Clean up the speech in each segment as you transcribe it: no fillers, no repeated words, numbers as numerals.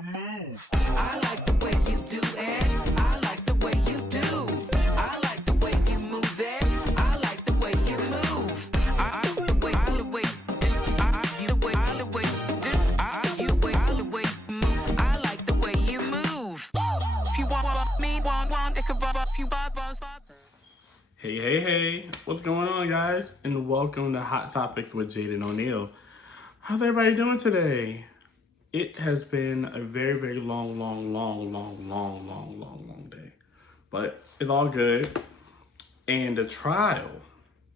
you move. I like the way you do it. I like the way you do. I like the way you move it. I like the way you move. I like the way you move. I like the way you move. If you want me, want it could if you buzz. Hey, what's going on, guys? And welcome to Hot Topics with JadenOneal. How's everybody doing today? It has been a very, very long day. But it's all good. And the trial,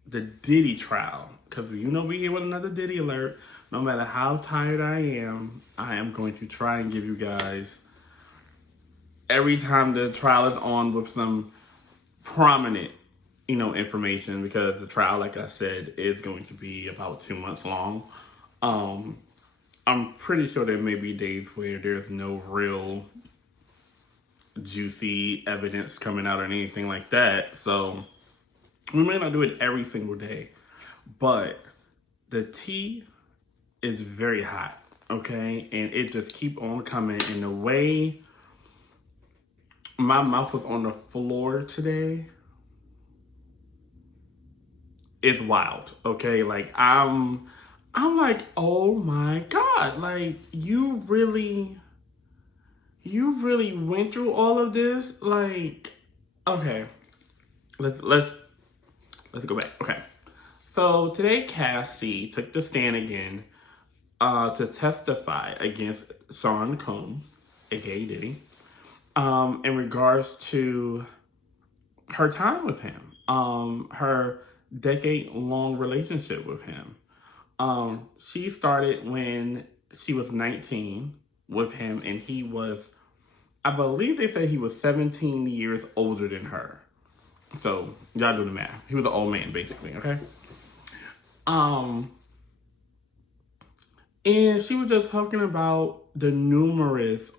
the Diddy trial, because you know we here with another Diddy alert. No matter how tired I am going to try and give you guys, every time the trial is on, with some prominent information, because the trial, like I said, is going to be about 2 months long. I'm pretty sure there may be days where there's no real juicy evidence coming out or anything like that. So we may not do it every single day, but the tea is very hot, okay? And it just keep on coming. And the way my mouth was on the floor today, it's wild, okay? Like, I'm like, oh my God, like, you really went through all of this? Like, okay, let's go back. Okay, so today Cassie took the stand again to testify against Sean Combs, aka Diddy, in regards to her time with him, her decade-long relationship with him. She started when she was 19 with him, and he was, I believe they said he was 17 years older than her. So y'all do the math. He was an old man, basically, okay? And she was just talking about the numerous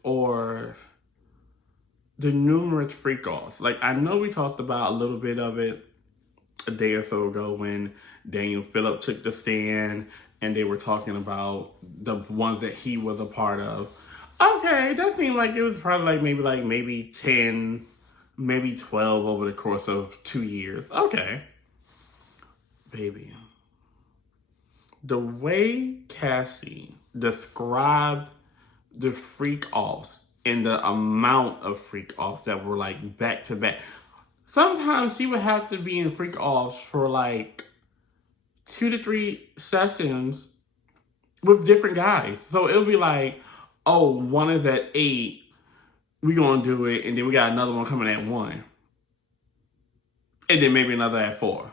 freak-offs. Like, I know we talked about a little bit of it a day or so ago when Daniel Phillip took the stand and they were talking about the ones that he was a part of. Okay, that seemed like it was probably maybe 10, maybe 12 over the course of 2 years. Okay. Baby. The way Cassie described the freak-offs and the amount of freak-offs that were like back to back. Sometimes she would have to be in freak-offs for like 2 to 3 sessions with different guys. So it'll be like, oh, one is at 8, we gonna do it, and then we got another one coming at 1. And then maybe another at 4.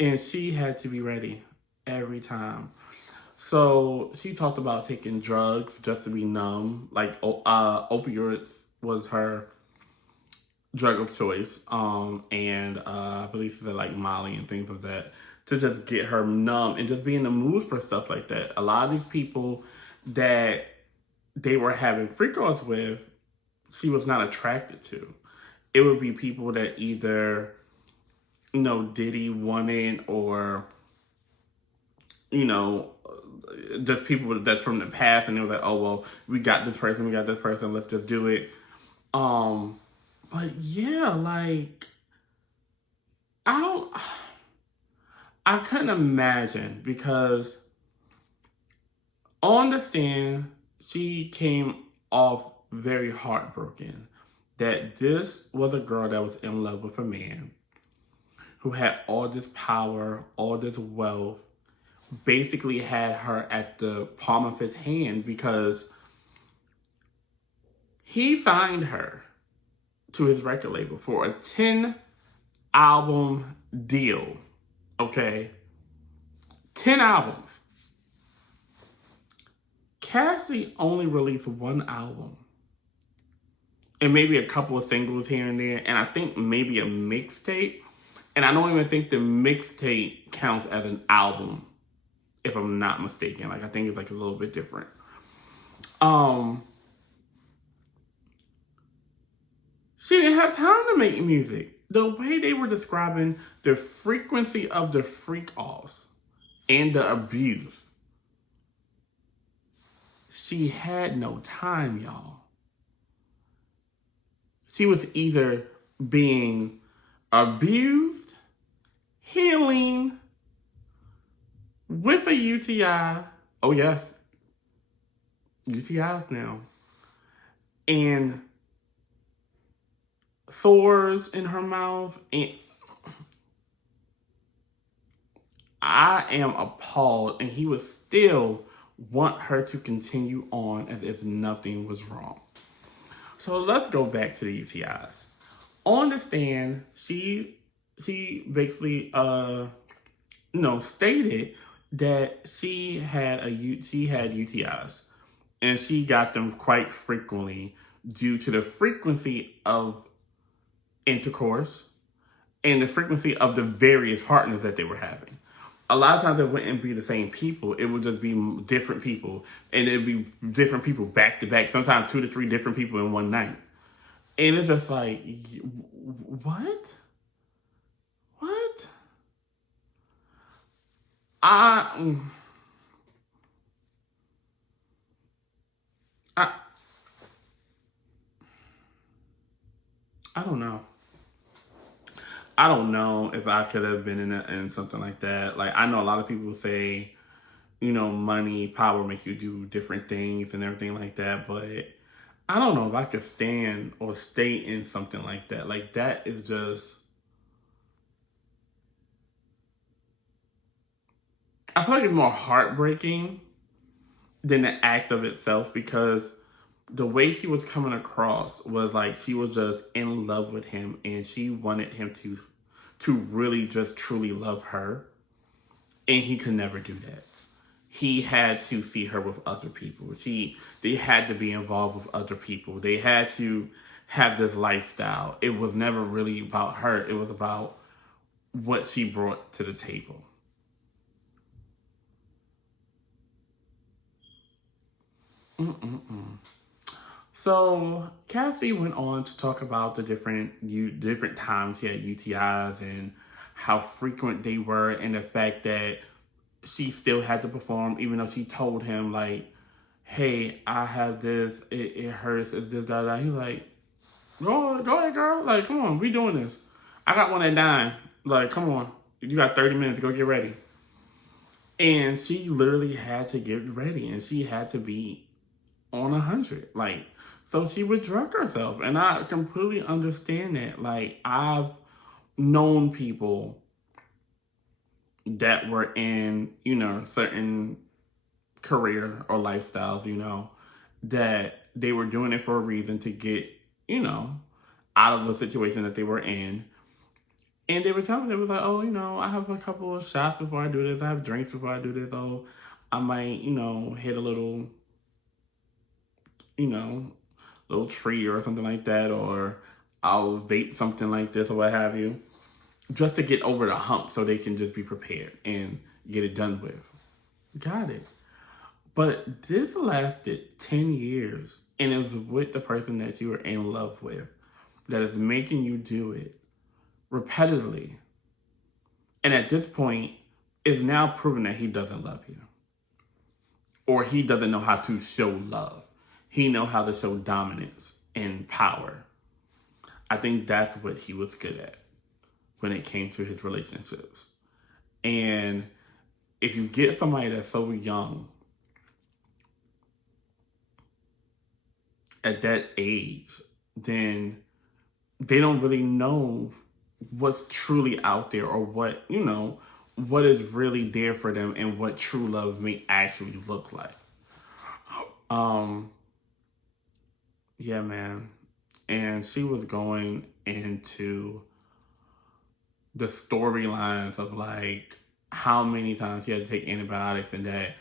And she had to be ready every time. So she talked about taking drugs just to be numb. Like opioids was her drug of choice, and I believe she said like Molly and things like that, to just get her numb and just be in the mood for stuff like that. A lot of these people that they were having freak-offs with, she was not attracted to. It would be people that either, Diddy wanted, or, just people that's from the past, and it was like, oh, well, we got this person, let's just do it. But yeah, like, I couldn't imagine, because on the stand, she came off very heartbroken that this was a girl that was in love with a man who had all this power, all this wealth, basically had her at the palm of his hand, because he signed her to his record label for a 10-album deal, okay? 10 albums. Cassie only released 1 album, and maybe a couple of singles here and there, and I think maybe a mixtape, and I don't even think the mixtape counts as an album, if I'm not mistaken. Like, I think it's like a little bit different. She didn't have time to make music. The way they were describing the frequency of the freak-offs and the abuse, she had no time, y'all. She was either being abused, healing, with a UTI. Oh, yes. UTIs now. And sores in her mouth. And I am appalled. And he would still want her to continue on as if nothing was wrong. So let's go back to the UTIs. On the stand, she basically stated that she had UTIs, and she got them quite frequently due to the frequency of intercourse and the frequency of the various partners that they were having. A lot of times it wouldn't be the same people. It would just be different people, and it'd be different people back to back, sometimes 2 to 3 different people in one night. And it's just like, what? What? I don't know. I don't know if I could have been in something like that. Like, I know a lot of people say, money, power make you do different things and everything like that, but I don't know if I could stand or stay in something like that. Like, that is just... I feel like it's more heartbreaking than the act of itself, because the way she was coming across was like she was just in love with him, and she wanted him to really just truly love her, and he could never do that. He had to see her with other people. They had to be involved with other people. They had to have this lifestyle. It was never really about her. It was about what she brought to the table. So Cassie went on to talk about the different times she had UTIs and how frequent they were, and the fact that she still had to perform even though she told him, like, hey, I have this, it hurts, it's this, that. He's like, go ahead, girl. Like, come on, we doing this. I got one at 9. Like, come on. You got 30 minutes, go get ready. And she literally had to get ready, and she had to be on 100. Like, so she would drug herself. And I completely understand that. Like, I've known people that were in, certain career or lifestyles, that they were doing it for a reason to get, out of the situation that they were in. And they were telling me, they was like, oh, I have a couple of shots before I do this. I have drinks before I do this. Oh, I might, hit a little tree or something like that, or I'll vape something like this or what have you, just to get over the hump so they can just be prepared and get it done with. Got it. But this lasted 10 years, and it was with the person that you were in love with that is making you do it repetitively. And at this point, it's now proven that he doesn't love you, or he doesn't know how to show love. He know how to show dominance and power. I think that's what he was good at when it came to his relationships. And if you get somebody that's so young at that age, then they don't really know what's truly out there, or what is really there for them, and what true love may actually look like. Yeah, man. And she was going into the storylines of, like, how many times she had to take antibiotics, and that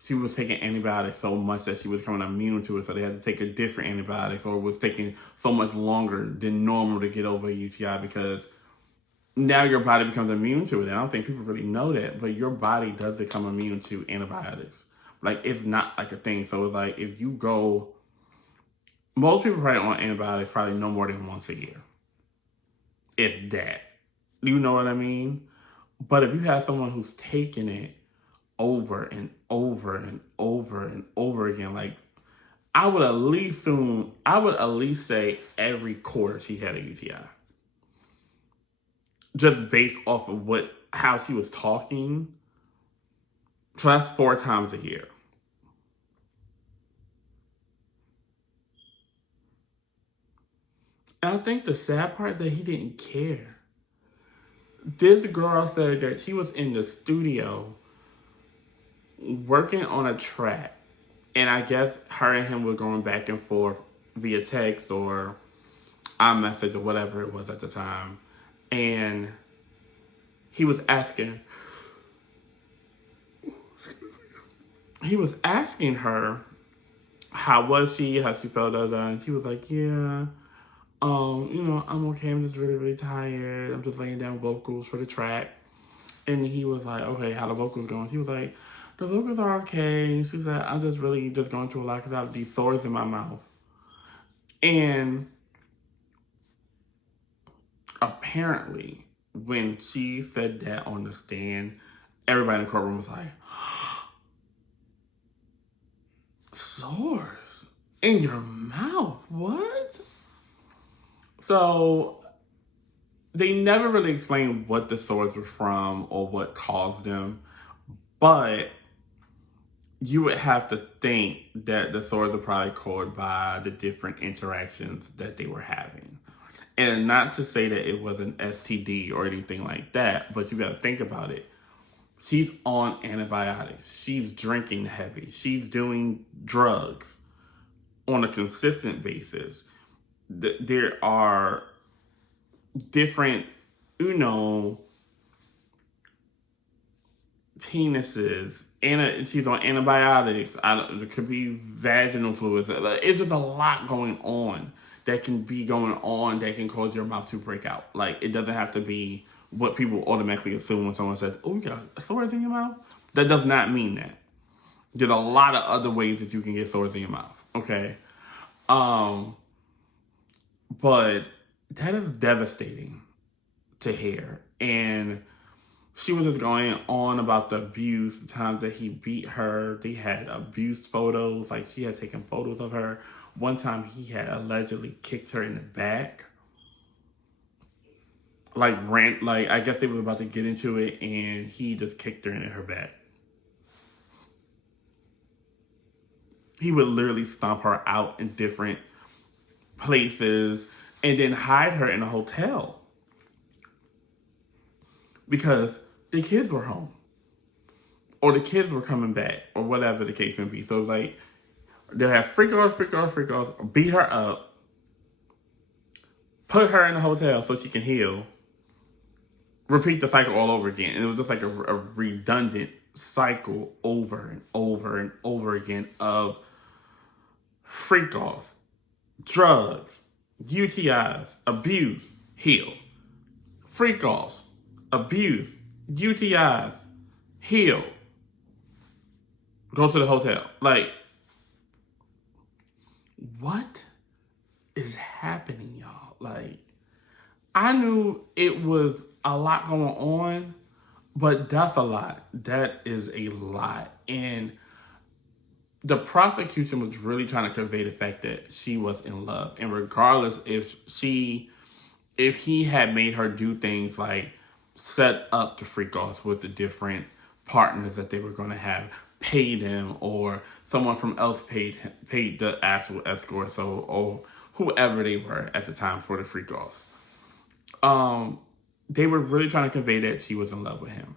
she was taking antibiotics so much that she was becoming immune to it, so they had to take a different antibiotics, or it was taking so much longer than normal to get over a UTI, because now your body becomes immune to it. And I don't think people really know that, but your body does become immune to antibiotics. Like, it's not like a thing. So it's like, if you go... Most people probably on antibiotics probably no more than once a year. If that. You know what I mean? But if you have someone who's taking it over and over and over and over again. Like, I would at least say every quarter she had a UTI. Just based off of how she was talking. So that's 4 times a year. And I think the sad part is that he didn't care. This girl said that she was in the studio working on a track. And I guess her and him were going back and forth via text or iMessage or whatever it was at the time. And he was asking her how was she, how she felt, and she was like, yeah, I'm okay, I'm just really, really tired. I'm just laying down vocals for the track. And he was like, okay, how the vocals going? She was like, the vocals are okay. She said, I'm just really just going through a lot because I have these sores in my mouth. And apparently, when she said that on the stand, everybody in the courtroom was like, sores in your mouth? What? So they never really explained what the sores were from or what caused them, but you would have to think that the sores are probably caused by the different interactions that they were having. And not to say that it was an STD or anything like that, but you got to think about it. She's on antibiotics. She's drinking heavy. She's doing drugs on a consistent basis. There are different, penises, and she's on antibiotics. It could be vaginal fluids. It's just a lot going on that can be going on that can cause your mouth to break out. Like, it doesn't have to be what people automatically assume when someone says, oh, you got sores in your mouth. That does not mean that. There's a lot of other ways that you can get sores in your mouth. Okay. But that is devastating to hear. And she was just going on about the abuse, the times that he beat her. They had abuse photos. Like, she had taken photos of her. One time he had allegedly kicked her in the back. I guess they were about to get into it and he just kicked her in her back. He would literally stomp her out in different places and then hide her in a hotel because the kids were home or the kids were coming back or whatever the case may be. So it's like, they'll have freak offs, beat her up, put her in a hotel so she can heal, repeat the cycle all over again. And it was just like a redundant cycle over and over and over again of freak offs, drugs, UTIs, abuse, heal. Freak offs, abuse, UTIs, heal. Go to the hotel. Like, what is happening, y'all? Like, I knew it was a lot going on, but that's a lot. That is a lot. And the prosecution was really trying to convey the fact that she was in love. And regardless if he had made her do things like set up the freak offs with the different partners that they were going to have, pay them, or someone from else paid the actual escort, or whoever they were at the time for the freak offs. They were really trying to convey that she was in love with him.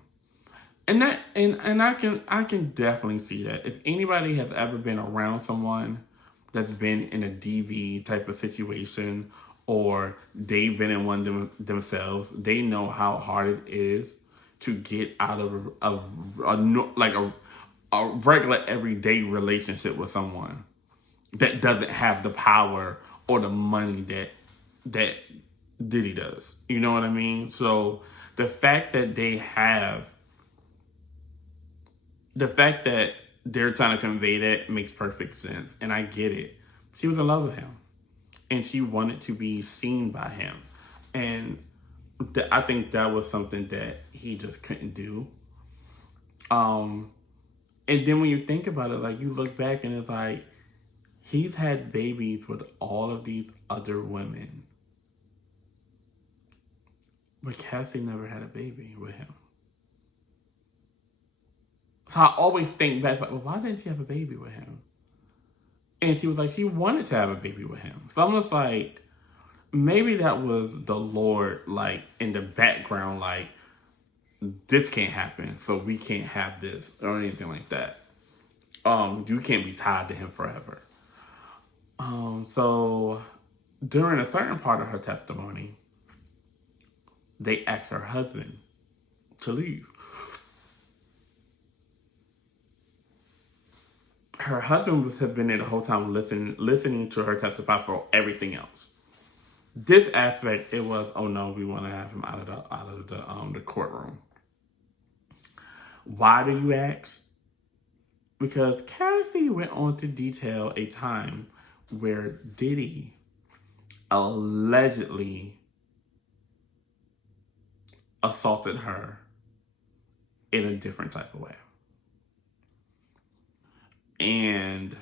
And I can definitely see that. If anybody has ever been around someone that's been in a DV type of situation, or they've been in one themselves, they know how hard it is to get out of a regular everyday relationship with someone that doesn't have the power or the money that Diddy does. You know what I mean? So the fact that they're trying to convey that makes perfect sense. And I get it. She was in love with him. And she wanted to be seen by him. And I think that was something that he just couldn't do. And And then when you think about it, like, you look back and it's like, he's had babies with all of these other women. But Cassie never had a baby with him. So I always think back, like, well, why didn't she have a baby with him? And she was like, she wanted to have a baby with him. So I'm just like, maybe that was the Lord, like, in the background, like, this can't happen, so we can't have this or anything like that. You can't be tied to him forever. So during a certain part of her testimony, they asked her husband to leave. Her husband must have been there the whole time listening to her testify for everything else. This aspect, it was, oh no, we want to have him out of the courtroom. Why do you ask? Because Cassie went on to detail a time where Diddy allegedly assaulted her in a different type of way. And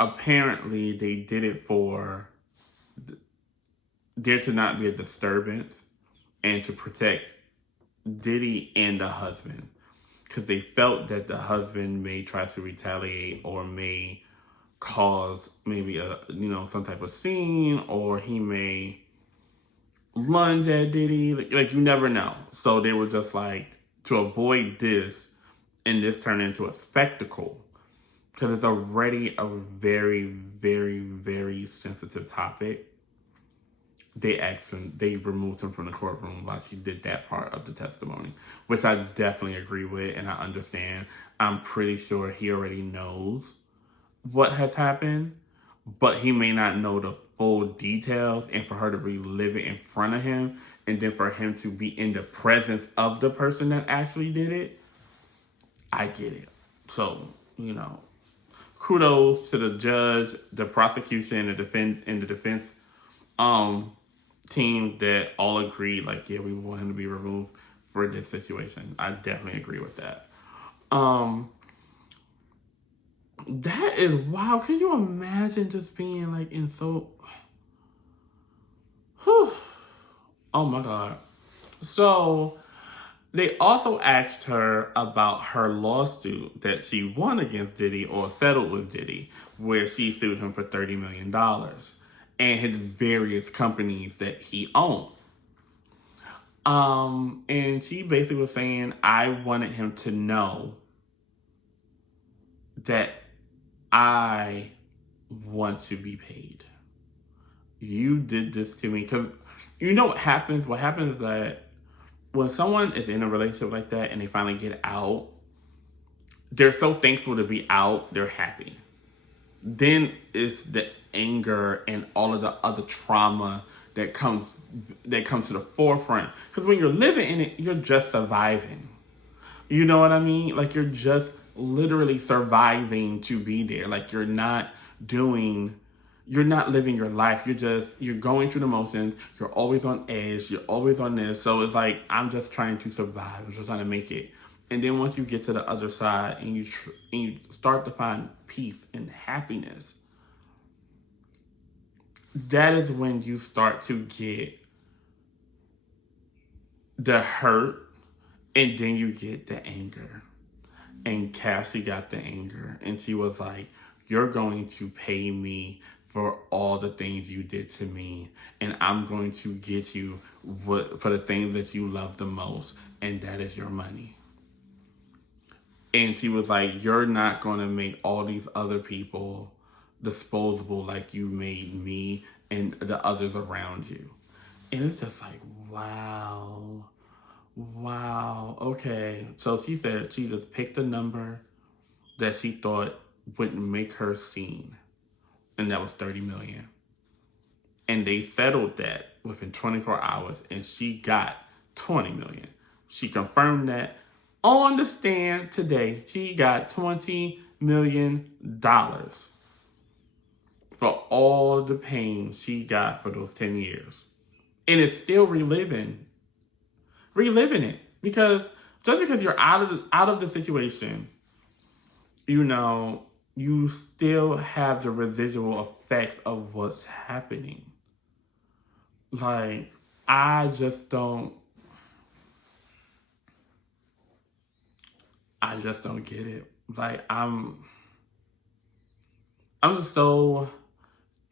apparently they did it for there to not be a disturbance and to protect Diddy and the husband. Because they felt that the husband may try to retaliate or may cause maybe some type of scene, or he may lunge at Diddy. Like you never know. So they were just like, to avoid this, and this turned into a spectacle, because it's already a very, very, very sensitive topic. They removed him from the courtroom while she did that part of the testimony, which I definitely agree with and I understand. I'm pretty sure he already knows what has happened, but he may not know the full details, and for her to relive it in front of him, and then for him to be in the presence of the person that actually did it, I get it. So, kudos to the judge, the prosecution, and the defense team that all agreed, like, yeah, we want him to be removed for this situation. I definitely agree with that. That is wild. Could you imagine just being like in so... Whew. Oh my God. So they also asked her about her lawsuit that she won against Diddy, or settled with Diddy, where she sued him for $30 million and his various companies that he owned. And she basically was saying, I wanted him to know that I want to be paid. You did this to me. Because you know what happens? What happens is that when someone is in a relationship like that and they finally get out, they're so thankful to be out, they're happy. Then it's the anger and all of the other trauma that comes to the forefront. Because when you're living in it, you're just surviving. You know what I mean? Like, you're just literally surviving to be there. Like, you're not living your life. You're going through the motions. You're always on edge. You're always on this. So it's like, I'm just trying to survive. I'm just trying to make it. And then once you get to the other side and you start to find peace and happiness, that is when you start to get the hurt, and then you get the anger. And Cassie got the anger, and she was like, you're going to pay me for all the things you did to me, and I'm going to get you for the things that you love the most, and that is your money. And she was like, you're not going to make all these other people disposable like you made me and the others around you. And it's just like, wow, okay. So she said she just picked a number that she thought would make her seen, and that was $30 million. And they settled that within 24 hours, and she got $20 million. She confirmed that on the stand today. She got $20 million for all the pain she got for those 10 years. And it's still reliving it. Because Just because you're out of the situation, you know, you still have the residual effects of what's happening. Like, I just don't get it. Like, I'm just so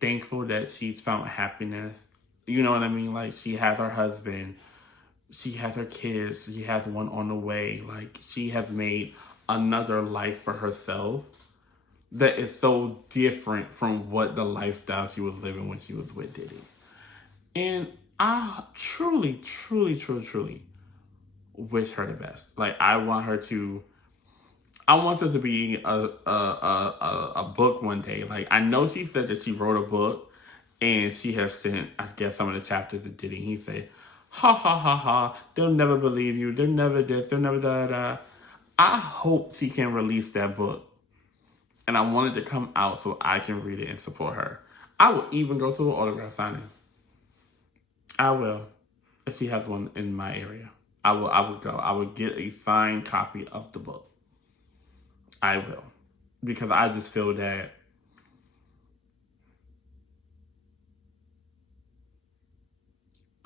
thankful that she's found happiness. You know what I mean? Like, she has her husband, she has her kids, she has one on the way. Like, she has made another life for herself that is so different from what the lifestyle she was living when she was with Diddy. And I truly, truly, truly, truly wish her the best. Like, I want there to be a book one day. Like, I know she said that she wrote a book and she has sent, I guess, some of the chapters to Diddy. He said, ha ha ha ha, they'll never believe you. They'll never this, they'll never da da. I hope she can release that book. And I want it to come out so I can read it and support her. I will even go to an autograph signing. I will. If she has one in my area. I will go. I will get a signed copy of the book. I will. Because I just feel that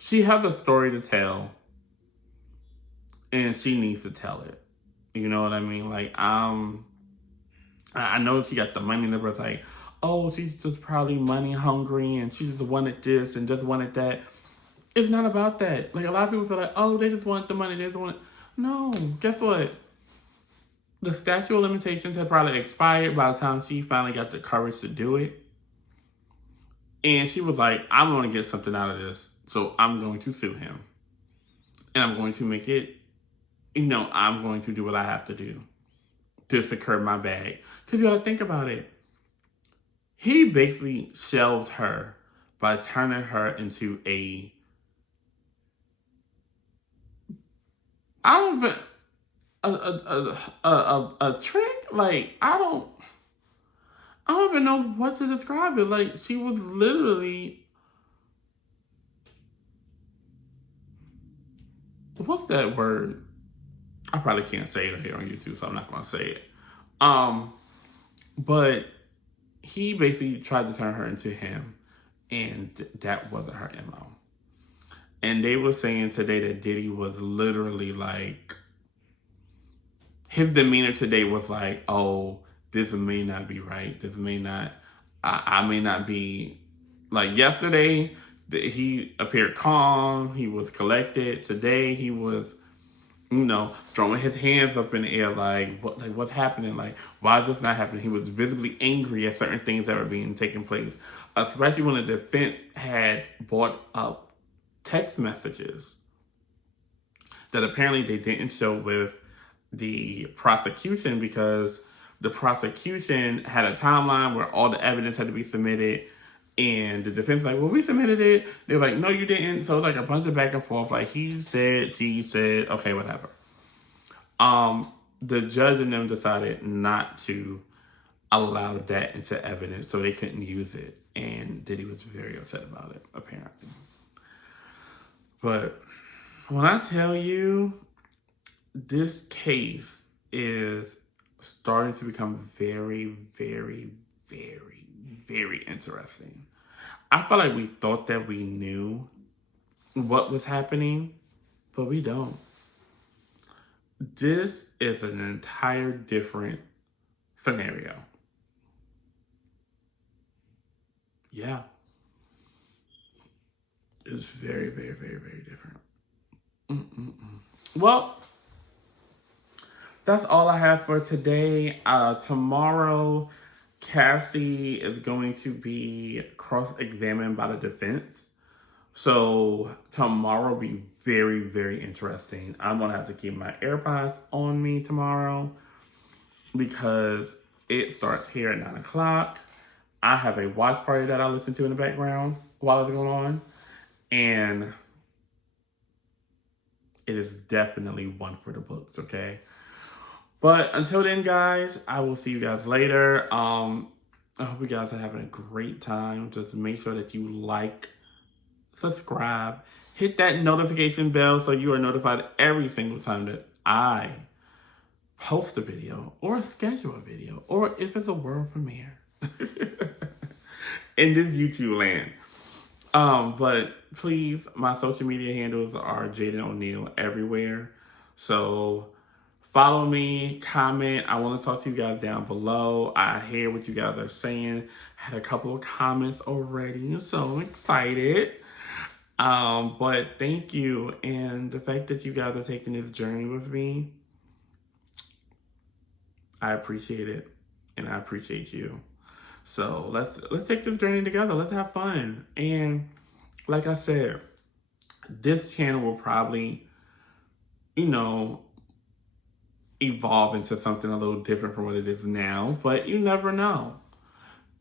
she has a story to tell and she needs to tell it. You know what I mean? Like, I know she got the money and everybody's like, oh, she's just probably money hungry and she just wanted this and just wanted that. It's not about that. Like, a lot of people feel like, oh, they just want the money. They just want it. No, guess what? The statute of limitations had probably expired by the time she finally got the courage to do it. And she was like, I'm going to get something out of this. So I'm going to sue him. And I'm going to make it, I'm going to do what I have to do to secure my bag. Because you got to think about it. He basically shelved her by turning her into a trick. Like, I don't even know what to describe it. Like, she was literally, what's that word? I probably can't say it here on YouTube, so I'm not gonna say it. But he basically tried to turn her into him, and that wasn't her MO. And they were saying today that Diddy was literally like, his demeanor today was like, oh, this may not be right. This may not, I may not be, like yesterday, he appeared calm. He was collected. Today, he was, throwing his hands up in the air like, what's happening? Like, why is this not happening? He was visibly angry at certain things that were being taken place, especially when the defense had brought up text messages that apparently they didn't show with the prosecution because the prosecution had a timeline where all the evidence had to be submitted, and the defense was like, well, we submitted it. They were like, no, you didn't. So it was like a bunch of back and forth. Like, he said, she said, okay, whatever. The judge and them decided not to allow that into evidence, so they couldn't use it. And Diddy was very upset about it, apparently. But when I tell you, this case is starting to become very, very, very, very interesting. I felt like we thought that we knew what was happening, but we don't. This is an entire different scenario. Yeah. It's very, very, very, very different. Well, that's all I have for today. Tomorrow, Cassie is going to be cross-examined by the defense. So tomorrow will be very, very interesting. I'm going to have to keep my AirPods on me tomorrow because it starts here at 9 o'clock. I have a watch party that I listen to in the background while it's going on. And it is definitely one for the books, okay? But until then, guys, I will see you guys later. I hope you guys are having a great time. Just make sure that you like, subscribe, hit that notification bell so you are notified every single time that I post a video or schedule a video or if it's a world premiere in this YouTube land. But please, my social media handles are JadenOneal everywhere. So follow me, comment. I want to talk to you guys down below. I hear what you guys are saying. I had a couple of comments already, so I'm excited. But thank you. And the fact that you guys are taking this journey with me, I appreciate it. And I appreciate you. So let's take this journey together. Let's have fun. And like I said, this channel will probably, evolve into something a little different from what it is now. But you never know.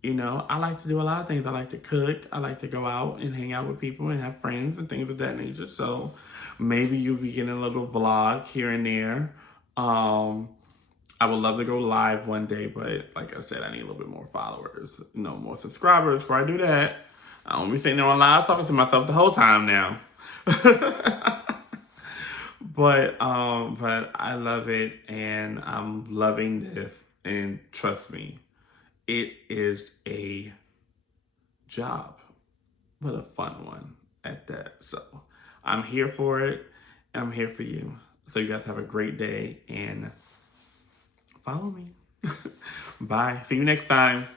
I like to do a lot of things. I like to cook. I like to go out and hang out with people and have friends and things of that nature. So maybe you'll be getting a little vlog here and there. I would love to go live one day, but like I said, I need a little bit more followers, more subscribers before I do that. I won't be sitting there on live talking to myself the whole time now. But I love it, and I'm loving this, and trust me, it is a job, but a fun one at that. So I'm here for it. I'm here for you. So you guys have a great day, and follow me. Bye. See you next time.